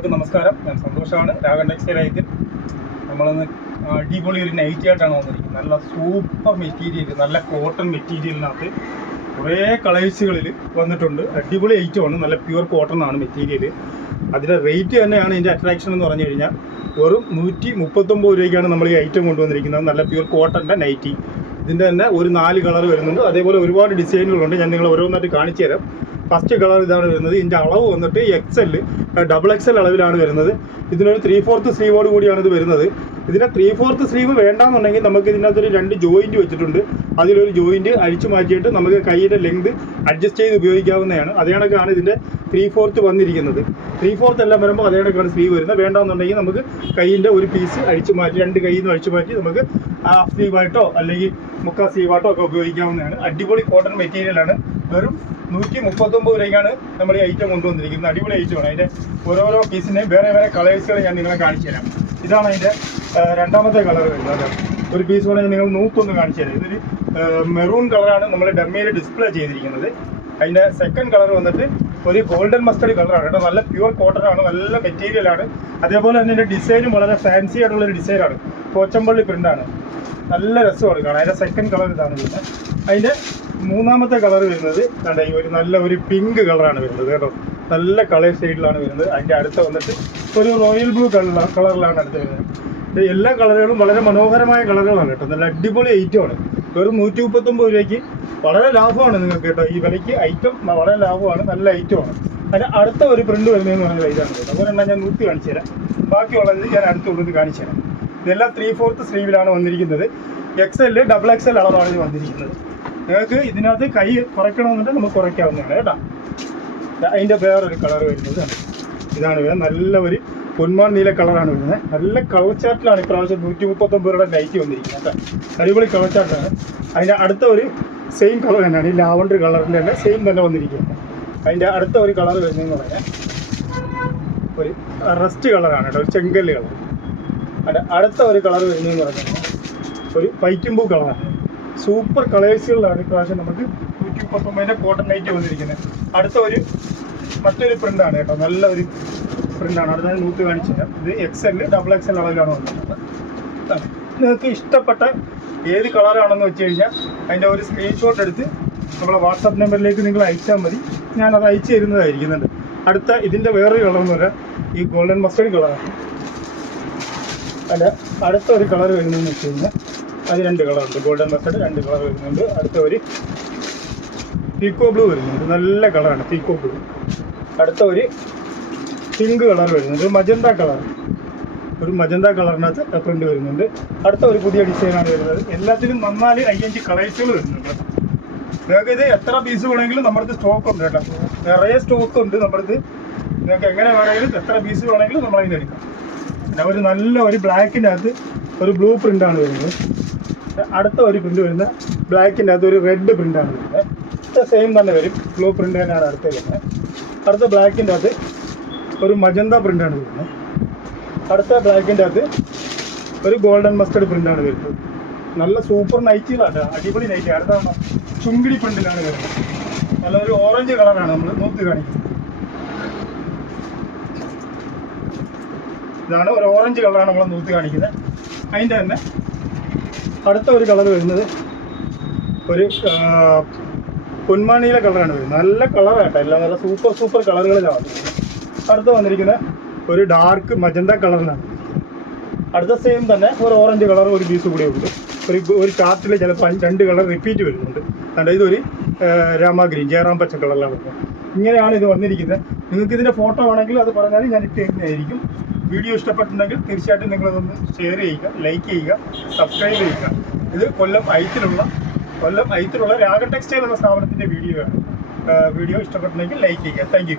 എല്ലാവർക്കും നമസ്കാരം. ഞാൻ സന്തോഷമാണ് രാഗൻ ടെക്സ്റ്റൈൽ ഐത്തിൽ നമ്മളിന്ന് അടിപൊളി ഒരു നൈറ്റി ആയിട്ടാണ് വന്നിരിക്കുന്നത്. നല്ല സൂപ്പർ മെറ്റീരിയൽ നല്ല കോട്ടൺ മെറ്റീരിയലിനകത്ത് കുറേ കളേഴ്സുകളിൽ വന്നിട്ടുണ്ട്. അടിപൊളി ഐറ്റമാണ് നല്ല പ്യുവർ കോട്ടൺ ആണ് മെറ്റീരിയൽ അതിന്റെ റേറ്റ് തന്നെയാണ് ഇതിന്റെ അട്രാക്ഷൻ എന്ന് പറഞ്ഞു കഴിഞ്ഞാൽ വെറും നൂറ്റി മുപ്പത്തൊമ്പത് രൂപയ്ക്കാണ് നമ്മൾ ഈ ഐറ്റം കൊണ്ടുവന്നിരിക്കുന്നത്. നല്ല പ്യുവർ കോട്ടന്റെ നൈറ്റി ഇതിന്റെ തന്നെ ഒരു നാല് കളർ വരുന്നുണ്ട്. അതേപോലെ ഒരുപാട് ഡിസൈനുകളുണ്ട് ഞാൻ നിങ്ങൾ ഓരോന്നായിട്ട് കാണിച്ചു തരാം ഫസ്റ്റ് കളർ ഇതാണ് വരുന്നത്. ഇതിന്റെ അളവ് വന്നിട്ട് X L double X L അളവിലാണ് വരുന്നത്. ഇതിനൊരു ത്രീ ഫോർത്ത് സ്ലീവോട് കൂടിയാണ് ഇത് വരുന്നത്. ഇതിനെ ത്രീ ഫോർത്ത് സ്ലീവ് വേണ്ടാന്നുണ്ടെങ്കിൽ നമുക്ക് ഇതിനകത്തൊരു രണ്ട് ജോയിന്റ് വെച്ചിട്ടുണ്ട്. അതിലൊരു ജോയിന്റ് അഴിച്ചു മാറ്റിയിട്ട് നമുക്ക് കൈയുടെ ലെങ്ത് അഡ്ജസ്റ്റ് ചെയ്ത് ഉപയോഗിക്കാവുന്നതാണ്. അതേ കണക്കാണ് ഇതിന്റെ ത്രീ ഫോർത്ത് വന്നിരിക്കുന്നത്. ത്രീ ഫോർത്ത് എല്ലാം വരുമ്പോൾ അതേ കണക്കാണ് സ്ലീവ് വരുന്നത്. വേണ്ടാന്നുണ്ടെങ്കിൽ നമുക്ക് കൈയിന്റെ ഒരു പീസ് അഴിച്ചു മാറ്റി രണ്ട് കൈയിൽ നിന്ന് അഴിച്ചു മാറ്റി നമുക്ക് ഹാഫ് സ്ലീവായിട്ടോ അല്ലെങ്കിൽ മുക്കാ സ്ലീവായിട്ടോ ഒക്കെ ഉപയോഗിക്കാവുന്നതാണ്. അടിപൊളി കോട്ടൺ മെറ്റീരിയലാണ് വെറും നൂറ്റി മുപ്പത്തൊമ്പത് രൂപയ്ക്കാണ് നമ്മൾ ഈ ഐറ്റം കൊണ്ടുവന്നിരിക്കുന്നത്. അടിപൊളി ഐറ്റമാണ് അതിന്റെ ഓരോരോ പീസിന്റെയും വേറെ വേറെ കളേഴ്സുകൾ ഞാൻ നിങ്ങളെ കാണിച്ചു തരാം ഇതാണ് അതിന്റെ രണ്ടാമത്തെ കളർ വരുന്നത്. ഒരു പീസ് ഞാൻ നിങ്ങൾ നൂത്തൊന്ന് കാണിച്ചു തരാം. ഇതൊരു മെറൂൺ കളറാണ് നമ്മൾ ഡമ്മയിൽ ഡിസ്പ്ലേ ചെയ്തിരിക്കുന്നത്. അതിന്റെ സെക്കൻഡ് കളർ വന്നിട്ട് ഒരു ഗോൾഡൻ മസ്റ്റർഡ് കളറാണ് കേട്ടോ നല്ല പ്യുവർ കോട്ടൺ ആണ് നല്ല മെറ്റീരിയലാണ് അതേപോലെ തന്നെ ഇതിന്റെ ഡിസൈനും വളരെ ഫാൻസി ആയിട്ടുള്ള ഒരു ഡിസൈനാണ് പോച്ചമ്പള്ളി പ്രിന്റാണ് നല്ല രസമാണ് കാണാൻ. അതിന്റെ സെക്കൻഡ് കളർ ഇതാണ് വരുന്നത്. അതിന്റെ മൂന്നാമത്തെ കളർ വരുന്നത് കണ്ട ഈ ഒരു നല്ല ഒരു പിങ്ക് കളറാണ് വരുന്നത് കേട്ടോ. നല്ല കളർ ഷെയ്ഡിലാണ് വരുന്നത്. അതിന്റെ അടുത്ത് വന്നിട്ട് ഒരു റോയൽ ബ്ലൂ കളർ കളറിലാണ് അടുത്ത് വരുന്നത്. എല്ലാ കളറുകളും വളരെ മനോഹരമായ കളറുകളാണ് കേട്ടോ. നല്ല അടിപൊളി ഐറ്റമാണ് വെറും നൂറ്റി മുപ്പത്തൊമ്പത് രൂപയ്ക്ക് വളരെ ലാഭമാണ് നിങ്ങൾക്ക് കേട്ടോ. ഈ വിലയ്ക്ക് ഐറ്റം വളരെ ലാഭമാണ്. നല്ല ഐറ്റമാണ് അതിന് അടുത്ത ഒരു പ്രിന്റ് വരുന്നതെന്ന് പറഞ്ഞാൽ ഇതാണ് കേട്ടോ. ഒരെണ്ണം ഞാൻ നൂറ്റി കാണിച്ചു തരാം. ബാക്കിയുള്ളത് ഞാൻ അടുത്തുള്ളത് കാണിച്ചു തരാം. ഇതെല്ലാം ത്രീ ഫോർത്ത് സ്ലീവിലാണ് വന്നിരിക്കുന്നത്. X L double X L അളവാണ് വന്നിരിക്കുന്നത്. നിങ്ങൾക്ക് ഇതിനകത്ത് കൈ കുറയ്ക്കണമെന്നുണ്ടെങ്കിൽ നമുക്ക് കുറയ്ക്കാവുന്നതാണ് കേട്ടോ. അതിന്റെ വേറൊരു കളർ വരുന്നത് ഇതാണ് വരുന്നത്. നല്ല ഒരു പൊന്മാൻ നീല കളറാണ് വരുന്നത്. നല്ല കളർ ചാർട്ടിലാണ് ഇപ്രാവശ്യം നൂറ്റി മുപ്പത്തൊമ്പത് രൂപയുടെ ലൈറ്റ് വന്നിരിക്കുന്നത് കേട്ടോ. അടിപൊളി കളർ ചാർട്ടാണ് അതിന്റെ അടുത്ത ഒരു സെയിം കളർ തന്നെയാണ്. ഈ ലാവണ്ടർ കളറിന്റെ തന്നെ സെയിം തന്നെ വന്നിരിക്കുന്നത്. അതിന്റെ അടുത്ത ഒരു കളർ വരുന്നതെന്ന് പറഞ്ഞാൽ ഒരു റസ്റ്റ് കളറാണ് കേട്ടോ. ഒരു ചെങ്കല്ല് കളർ അതിന്റെ അടുത്ത ഒരു കളർ വരുന്നതെന്ന് പറഞ്ഞാൽ ഒരു പൈറ്റുമ്പൂ കളറാണ് സൂപ്പർ കളേഴ്സുകളിലാണ് ഇപ്രാവശ്യം നമുക്ക് നൂറ്റി മുപ്പത്തൊമ്പതിന്റെ കോട്ടൺ നൈറ്റ് വന്നിരിക്കുന്നത്. അടുത്ത ഒരു മറ്റൊരു പ്രിന്റ് ആണ് കേട്ടോ. നല്ല ഒരു പ്രിന്റാണ് അടുത്ത നൂറ്റി കാണിച്ചു തരാം ഇത് X L double X L അളവിലാണ് വന്നിട്ടുള്ളത് നിങ്ങൾക്ക് ഇഷ്ടപ്പെട്ട ഏത് കളറാണെന്ന് വെച്ച് കഴിഞ്ഞാൽ അതിന്റെ ഒരു സ്ക്രീൻഷോട്ട് എടുത്ത് നമ്മളെ വാട്സാപ്പ് നമ്പറിലേക്ക് നിങ്ങൾ അയച്ചാൽ മതി. ഞാനത് അയച്ചു തരുന്നതായിരിക്കുന്നുണ്ട്. അടുത്ത ഇതിന്റെ വേറൊരു കളർ എന്ന് പറയാം. ഈ ഗോൾഡൻ മസ്റ്റേഡ് കളറാണ് അല്ല അടുത്ത ഒരു കളർ വരുന്നതെന്ന് വെച്ച് കഴിഞ്ഞാൽ അത് രണ്ട് കളറുണ്ട് ഗോൾഡൻ മസ്റ്റേഡ് രണ്ട് കളർ വരുന്നുണ്ട്. അടുത്ത ഒരു പീക്കോ ബ്ലൂ വരുന്നുണ്ട് നല്ല കളറാണ് പീക്കോ ബ്ലൂ അടുത്ത ഒരു പിങ്ക് കളർ വരുന്നുണ്ട്. മജന്ത കളർ ഒരു മജന്ത കളറിനകത്ത് പ്രിന്റ് വരുന്നുണ്ട്. അടുത്ത ഒരു പുതിയ ഡിസൈനാണ് വരുന്നത്. എല്ലാത്തിനും നന്നാൽ അയ്യഞ്ച് കളേഴ്സുകൾ വരുന്നുണ്ട്. നിങ്ങൾക്ക് ഇത് എത്ര പീസ് വേണമെങ്കിലും നമ്മുടെ സ്റ്റോക്ക് ഉണ്ട് കേട്ടോ. നിറയെ സ്റ്റോക്ക് ഉണ്ട് നമ്മുടെ നിങ്ങൾക്ക് എങ്ങനെ വേണമെങ്കിലും എത്ര പീസ് വേണമെങ്കിലും നമ്മൾ അതിന് എടുക്കാം. പിന്നെ ഒരു നല്ല ഒരു ബ്ലാക്കിന്റെ അകത്ത് ഒരു ബ്ലൂ പ്രിന്റാണ് വരുന്നത്. അടുത്ത ഒരു പ്രിന്റ് വരുന്ന ബ്ലാക്കിന്റെ അകത്ത് ഒരു റെഡ് പ്രിന്റാണ് വരുന്നത്. സെയിം തന്നെ വരും. ബ്ലൂ പ്രിന്റ് തന്നെയാണ് അടുത്ത വരുന്നത്. അടുത്ത ബ്ലാക്കിന്റെ അകത്ത് ഒരു മജന്ത പ്രിന്റാണ് വരുന്നത്. അടുത്ത ബ്ലാക്കിന്റെ അകത്ത് ഒരു ഗോൾഡൻ മസ്റ്റർഡ് പ്രിന്റാണ് വരുന്നത്. നല്ല സൂപ്പർ നൈറ്റികളാണ് അടിപൊളി നൈറ്റി അടുത്താണ് ചുങ്കിടി പ്രിന്റിലാണ് വരുന്നത്. നല്ല ഒരു ഓറഞ്ച് കളറാണ് നമ്മൾ നോക്കി കാണിക്കുന്നത്. ഇതാണ് ഒരു ഓറഞ്ച് കളറാണ് നമ്മൾ നോക്കി കാണിക്കുന്നത്. അതിന്റെ തന്നെ അടുത്ത ഒരു കളർ വരുന്നത് ഒരു പൊന്മാണിയില കളറാണ് വരുന്നത്. നല്ല കളറാട്ടോ എല്ലാം നല്ല സൂപ്പർ സൂപ്പർ കളറുകളിലാണ് അടുത്ത് വന്നിരിക്കുന്ന ഒരു ഡാർക്ക് മജന്ത കളറിലാണ് അടുത്ത സെയിം തന്നെ ഒരു ഓറഞ്ച് കളർ ഒരു പീസ് കൂടെ ഉണ്ട്. ഒരു ഒരു ചാർട്ടിൽ ചിലപ്പോൾ രണ്ട് കളർ റിപ്പീറ്റ് വരുന്നുണ്ട്. കണ്ട? ഇതൊരു രാമ ഗ്രീൻ ജയറാം പച്ച കളറിലാണ് ഇങ്ങനെയാണ് ഇത് വന്നിരിക്കുന്നത്. നിങ്ങൾക്ക് ഇതിന്റെ ഫോട്ടോ ആണെങ്കിൽ അത് പറഞ്ഞാൽ ഞാൻ ഇട്ട് തരുന്നതായിരിക്കും. വീഡിയോ ഇഷ്ടപ്പെട്ടിട്ടുണ്ടെങ്കിൽ തീർച്ചയായിട്ടും നിങ്ങളതൊന്ന് ഷെയർ ചെയ്യുക ലൈക്ക് ചെയ്യുക സബ്സ്ക്രൈബ് ചെയ്യുക. ഇത് കൊല്ലം ഐത്തിലുള്ള കൊല്ലം ഐത്തിലുള്ള രാഗ ടെക്സ്റ്റൈൽ എന്ന സ്ഥാപനത്തിന്റെ വീഡിയോ ആണ്. വീഡിയോ ഇഷ്ടപ്പെട്ടെങ്കിൽ ലൈക്ക് ചെയ്യുക. താങ്ക്